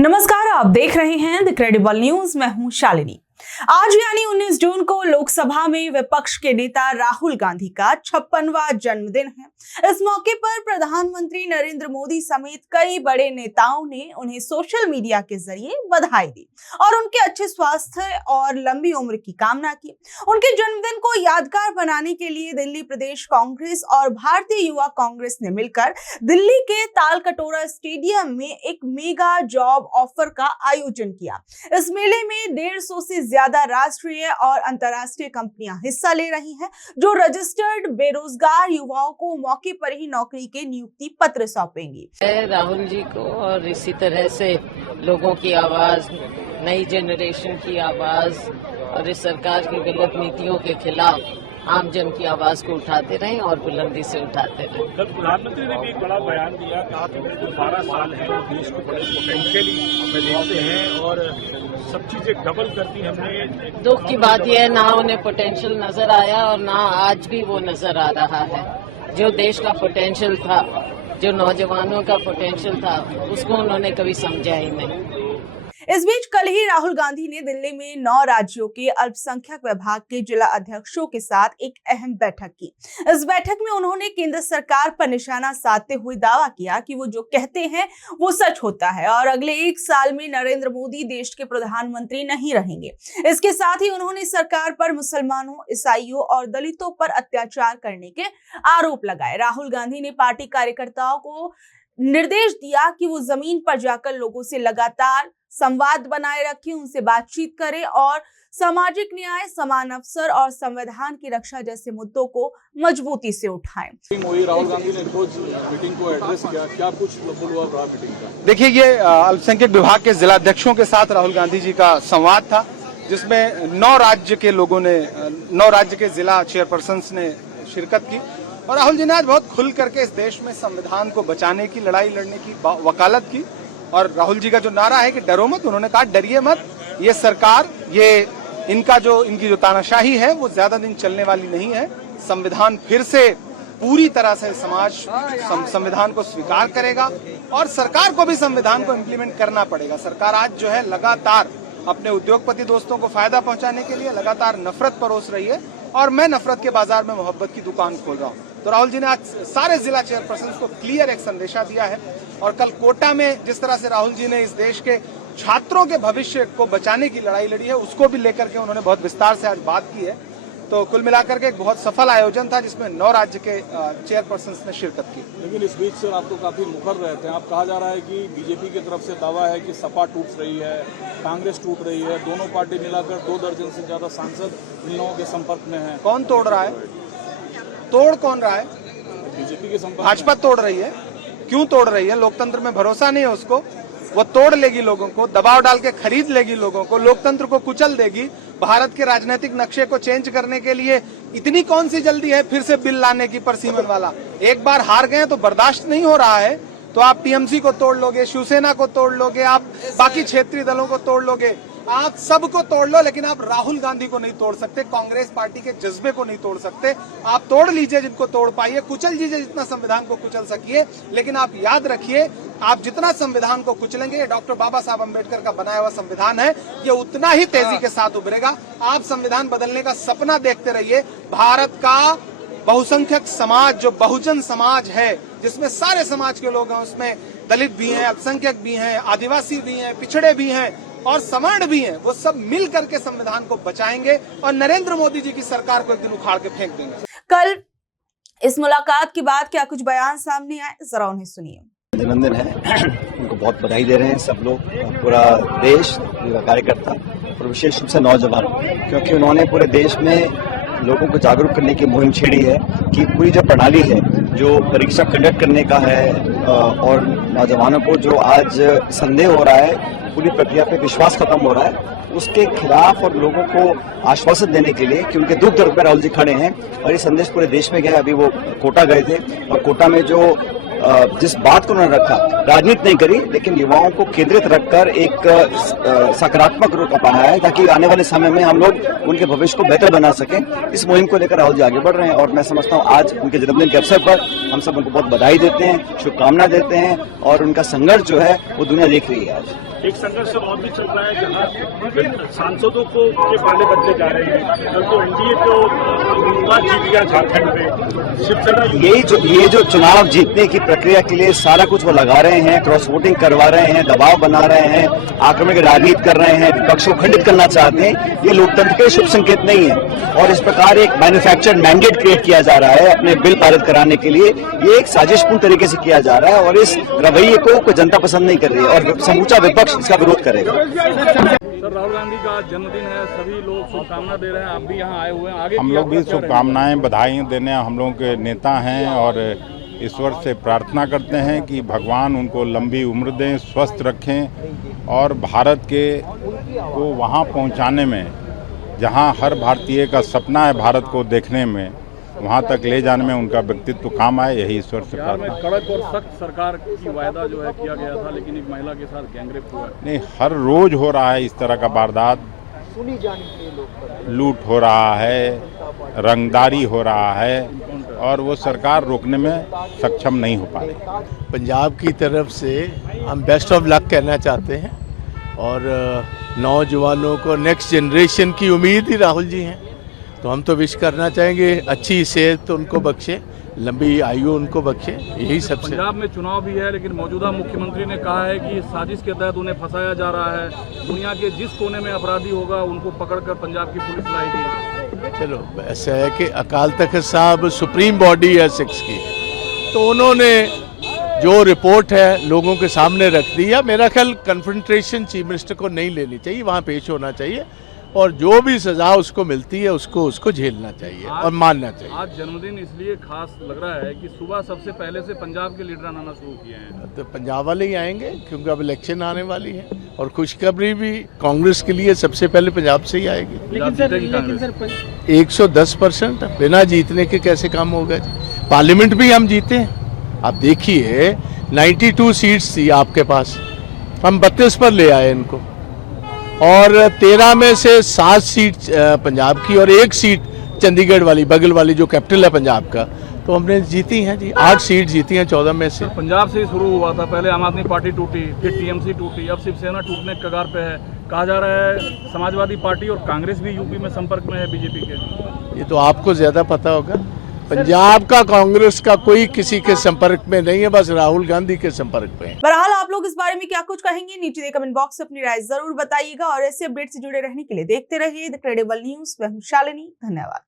नमस्कार, आप देख रहे हैं द क्रेडिबल न्यूज। मैं हूं शालिनी। आज यानी 19 जून को लोकसभा में विपक्ष के नेता राहुल गांधी का 56वां जन्मदिन है। इस मौके पर प्रधानमंत्री नरेंद्र मोदी समेत कई बड़े नेताओं ने उन्हें सोशल मीडिया के जरिए बधाई दी और उनके अच्छे स्वास्थ्य और लंबी उम्र की कामना की। उनके जन्मदिन को यादगार बनाने के लिए दिल्ली प्रदेश कांग्रेस और भारतीय युवा कांग्रेस ने मिलकर दिल्ली के तालकटोरा स्टेडियम में एक मेगा जॉब ऑफर का आयोजन किया। इस मेले में 150 से ज्यादा राष्ट्रीय और अंतर्राष्ट्रीय कंपनियां हिस्सा ले रही हैं, जो रजिस्टर्ड बेरोजगार युवाओं को मौके पर ही नौकरी के नियुक्ति पत्र सौंपेंगी। राहुल जी को और इसी तरह से लोगों की आवाज, नई जनरेशन की आवाज और इस सरकार की गलत नीतियों के खिलाफ आम जन की आवाज को उठाते रहें और बुलंदी से उठाते रहें। कल प्रधानमंत्री ने भी एक बड़ा बयान दिया, कहा कि जो 12 साल है वो देश को बड़े पोटेंशियली में देखते हैं और सब चीजें डबल कर दी हमने। दुख की बात यह है, ना उन्हें पोटेंशियल नजर आया और ना आज भी वो नजर आ रहा है। जो देश का पोटेंशियल था, जो नौजवानों का पोटेंशियल था, उसको उन्होंने कभी समझा ही नहीं। इस बीच कल ही राहुल गांधी ने दिल्ली में 9 राज्यों के अल्पसंख्यक विभाग के जिला अध्यक्षों के साथ एक अहम बैठक की। इस बैठक में उन्होंने केंद्र सरकार पर निशाना साधते हुए दावा किया कि वो जो कहते हैं वो सच होता है और अगले 1 साल में नरेंद्र मोदी देश के प्रधानमंत्री नहीं रहेंगे। इसके साथ ही उन्होंने सरकार पर मुसलमानों, ईसाइयों और दलितों पर अत्याचार करने के आरोप लगाए। राहुल गांधी ने पार्टी कार्यकर्ताओं को निर्देश दिया कि वो जमीन पर जाकर लोगों से लगातार संवाद बनाए रखें, उनसे बातचीत करें और सामाजिक न्याय, समान अवसर और संविधान की रक्षा जैसे मुद्दों को मजबूती से उठाएं। राहुल गांधी ने रोज मीटिंग को एड्रेस किया, क्या कुछ हुआ मीटिंग का? देखिए, ये अल्पसंख्यक विभाग के जिला अध्यक्षों के साथ राहुल गांधी जी का संवाद था, जिसमें 9 राज्य के लोगों ने, 9 राज्य के जिला चेयरपर्सन्स ने शिरकत की और राहुल जी ने आज बहुत खुल करके इस देश में संविधान को बचाने की लड़ाई लड़ने की वकालत की। और राहुल जी का जो नारा है कि डरो मत, उन्होंने कहा डरिए मत, ये सरकार, ये इनकी जो तानाशाही है वो ज्यादा दिन चलने वाली नहीं है। संविधान फिर से पूरी तरह से संविधान को स्वीकार करेगा और सरकार को भी संविधान को इम्प्लीमेंट करना पड़ेगा। सरकार आज जो है लगातार अपने उद्योगपति दोस्तों को फायदा पहुंचाने के लिए लगातार नफरत परोस रही है और मैं नफरत के बाजार में मोहब्बत की दुकान खोल रहा हूं। तो राहुल जी ने आज सारे जिला चेयरपर्सन को क्लियर एक संदेशा दिया है और कल कोटा में जिस तरह से राहुल जी ने इस देश के छात्रों के भविष्य को बचाने की लड़ाई लड़ी है, उसको भी लेकर के उन्होंने बहुत विस्तार से आज बात की है। तो कुल मिलाकर के एक बहुत सफल आयोजन था, जिसमें 9 राज्य के चेयरपर्सन ने शिरकत की। लेकिन इस बीच से आप तो काफी मुखर रहते हैं। आप कहा जा रहा है कि बीजेपी की तरफ से दावा है कि सपा टूट रही है, कांग्रेस टूट रही है, दोनों पार्टी मिलाकर 2 दर्जन से ज्यादा सांसद इन लोगों के संपर्क में है। कौन तोड़ रहा है? तोड़ कौन रहा है? बीजेपी के संपर्क। भाजपा तोड़ रही है। क्यों तोड़ रही है? लोकतंत्र में भरोसा नहीं है उसको। वो तोड़ लेगी, लोगों को दबाव डाल के खरीद लेगी, लोगों को, लोकतंत्र को कुचल देगी। भारत के राजनीतिक नक्शे को चेंज करने के लिए इतनी कौन सी जल्दी है फिर से बिल लाने की परसीमन वाला? एक बार हार गए तो बर्दाश्त नहीं हो रहा है, तो आप टीएमसी को तोड़ लोगे, शिवसेना को तोड़ लोगे, आप बाकी क्षेत्रीय दलों को तोड़ लोगे, आप सबको तोड़ लो, लेकिन आप राहुल गांधी को नहीं तोड़ सकते, कांग्रेस पार्टी के जज्बे को नहीं तोड़ सकते। आप तोड़ लीजिए जिनको तोड़ पाइए, कुचल लीजिए जितना संविधान को कुचल सकिए, लेकिन आप याद रखिए, आप जितना संविधान को कुचलेंगे, डॉक्टर बाबा साहब अम्बेडकर का बनाया हुआ संविधान है, ये उतना ही तेजी के साथ उभरेगा। आप संविधान बदलने का सपना देखते रहिए। भारत का बहुसंख्यक समाज, जो बहुजन समाज है, जिसमें सारे समाज के लोग हैं, उसमें दलित भी हैं, अल्पसंख्यक भी हैं, आदिवासी भी हैं, पिछड़े भी हैं और सवर्ण भी हैं, वो सब मिल करके संविधान को बचाएंगे और नरेंद्र मोदी जी की सरकार को एक दिन उखाड़ के फेंक देंगे। कल इस मुलाकात के बाद क्या कुछ बयान सामने आए, जरा उन्हें सुनिए। जन्मदिन है, उनको बहुत बधाई दे रहे हैं सब लोग, पूरा देश, पूरा कार्यकर्ता और विशेष रूप से नौजवान, क्योंकि उन्होंने पूरे देश में लोगों को जागरूक करने की मुहिम छेड़ी है कि पूरी जो प्रणाली है, जो परीक्षा कंडक्ट करने का है और नौजवानों को जो आज संदेह हो रहा है, पूरी प्रक्रिया पे विश्वास खत्म हो रहा है, उसके खिलाफ और लोगों को आश्वासन देने के लिए कि उनके दुख दर्द पर राहुल जी खड़े हैं और ये संदेश पूरे देश में गया। अभी वो कोटा गए थे और कोटा में जो जिस बात को उन्होंने रखा, राजनीति नहीं करी लेकिन युवाओं को केंद्रित रखकर एक सकारात्मक रुख अपनाया है ताकि आने वाले समय में हम लोग उनके भविष्य को बेहतर बना सकें। इस मुहिम को लेकर राहुल जी आगे बढ़ रहे हैं और मैं समझता हूं आज उनके जन्मदिन के अवसर पर हम सब उनको बहुत बधाई देते हैं, शुभकामना देते हैं और उनका संघर्ष जो है वो दुनिया देख रही है। आज एक संघर्ष और भी चल रहा है जहां सांसदों को के पाले बदले जा रहे हैं, तो एनडीए को उम्मीदवार जीत गया झारखंड में, शिवसेना ये जो चुनाव जीतने की प्रक्रिया के लिए सारा कुछ वो लगा रहे हैं, क्रॉस वोटिंग करवा रहे हैं, दबाव बना रहे हैं, आक्रमण की राजनीति कर रहे हैं, विपक्ष को खंडित करना चाहते हैं, ये लोकतंत्र के शुभ संकेत नहीं है। और इस प्रकार एक मैन्युफैक्चर्ड मैंडेट क्रिएट किया जा रहा है अपने बिल पारित कराने के लिए, ये एक साजिशपूर्ण तरीके से किया जा रहा है और इस रवैये को कोई जनता पसंद नहीं कर रही है और समूचा विपक्ष इसका विरोध करेगा। सर, राहुल गांधी का जन्मदिन है, सभी लोग शुभकामना दे रहे हैं, आप भी यहाँ आए हुए हैं, आगे हम लोग भी शुभकामनाएं बधाई देने हम लोगों के नेता हैं और ईश्वर से प्रार्थना करते हैं कि भगवान उनको लंबी उम्र दें, स्वस्थ रखें और भारत को वहाँ पहुँचाने में जहाँ हर भारतीय का सपना है भारत को देखने में, वहाँ तक ले जाने में उनका व्यक्तित्व काम आए, यही ईश्वर से बिहार में प्रार्थना। कड़क और सख्त सरकार की वायदा जो है किया गया था, लेकिन एक महिला के साथ गैंगरेप हुआ है। नहीं, हर रोज हो रहा है इस तरह का वारदात, लूट हो रहा है, रंगदारी हो रहा है और वो सरकार रोकने में सक्षम नहीं हो पा रही। पंजाब की तरफ से हम बेस्ट ऑफ लक कहना चाहते हैं और नौजवानों को नेक्स्ट जनरेशन की उम्मीद ही राहुल जी हैं, तो हम तो विश करना चाहेंगे अच्छी सेहत उनको बख्शे, लंबी आयु उनको बख्शे, यही सबसे। पंजाब में चुनाव भी है लेकिन मौजूदा मुख्यमंत्री ने कहा है कि साजिश के तहत उन्हें फंसाया जा रहा है, दुनिया के जिस कोने में अपराधी होगा उनको पकड़कर पंजाब की पुलिस लाएगी। चलो ऐसा है कि अकाल तख्त साहब सुप्रीम बॉडी है सिक्स की, तो उन्होंने जो रिपोर्ट है लोगों के सामने रख दी है। मेरा ख्याल कन्फ्रंटेशन चीफ मिनिस्टर को नहीं लेनी चाहिए, वहाँ पेश होना चाहिए और जो भी सजा उसको मिलती है उसको झेलना चाहिए और मानना चाहिए। आज जन्मदिन इसलिए खास लग रहा है कि सुबह सबसे पहले से पंजाब के लीडर आना शुरू किए हैं, तो पंजाब वाले ही आएंगे क्योंकि अब इलेक्शन आने वाली है और खुशखबरी भी कांग्रेस के लिए सबसे पहले पंजाब से ही आएगी। लेकिन सर 110% बिना जीतने के कैसे काम होगा जी? पार्लियामेंट भी हम जीते हैं, आप देखिए 92 सीट्स थी आपके पास, हम 32 पर ले आए इनको और 13 में से 7 सीट पंजाब की और 1 सीट चंडीगढ़ वाली बगल वाली जो कैपिटल है पंजाब का, तो हमने जीती हैं जी, 8 सीट जीती हैं 14 में से। पंजाब से ही शुरू हुआ था, पहले आम आदमी पार्टी टूटी, फिर टीएमसी टूटी, अब शिवसेना टूटने के कगार पे है। कहा जा रहा है समाजवादी पार्टी और कांग्रेस भी यूपी में संपर्क में है बीजेपी के। ये तो आपको ज्यादा पता होगा, पंजाब का कांग्रेस का कोई किसी के संपर्क में नहीं है, बस राहुल गांधी के संपर्क में है। बहरहाल आप लोग इस बारे में क्या कुछ कहेंगे, नीचे दे कमेंट बॉक्स में अपनी राय जरूर बताइएगा और ऐसे अपडेट से जुड़े रहने के लिए देखते रहिए द क्रेडिबल न्यूज। मैं हूं शालिनी, धन्यवाद।